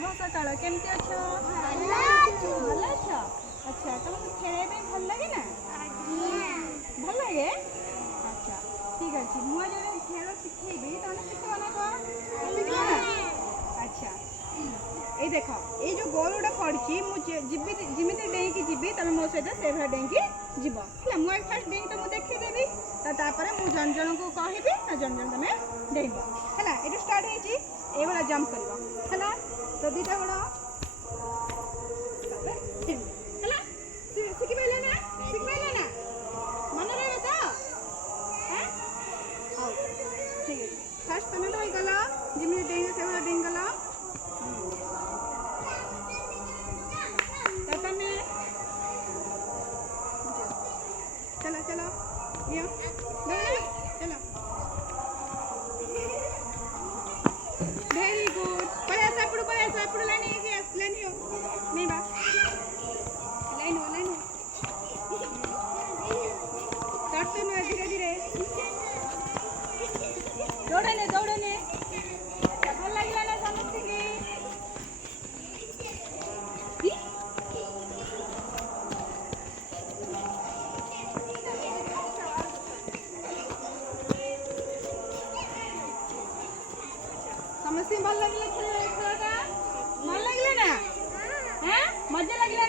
शुभ सकाळ केमती अच्छ भल अच्छ अच्छा तुमको खेल भल लगे ना भल लगे अच्छा ठीक अच्छे मुझे जो खेल शिखेबी तुम शिखब ना कौन शिखब ना अच्छा ये देख ये जो गोल गुड़ा पड़ी मुझे जमी डेईकी जीवी तुम मो सहित से भाई डेईकी जीव है मुझे फास्ट डेईकी तुमको देखदेवी मुझे जन जन को कहबी जन जन तुम डेब है ये स्टार्ट होगा जंप कर तो दीटा गोड़ शिखिपारे ना शिखिपारे ना मन रहा तो हाँ ठीक है फास्ट तुम तो गल जमी डेंग से भाई डेंग गल चलो चलो ये चलो वेरी गुड पड़े सापड़ लाइन लाइन हो नहीं बा लाइन हो तड़ते नुआ धीरे धीरे दौड़ने भल लगे ना समस्त की समस्त भल लगे खेलटा भल लगे ना हाँ मजा लगे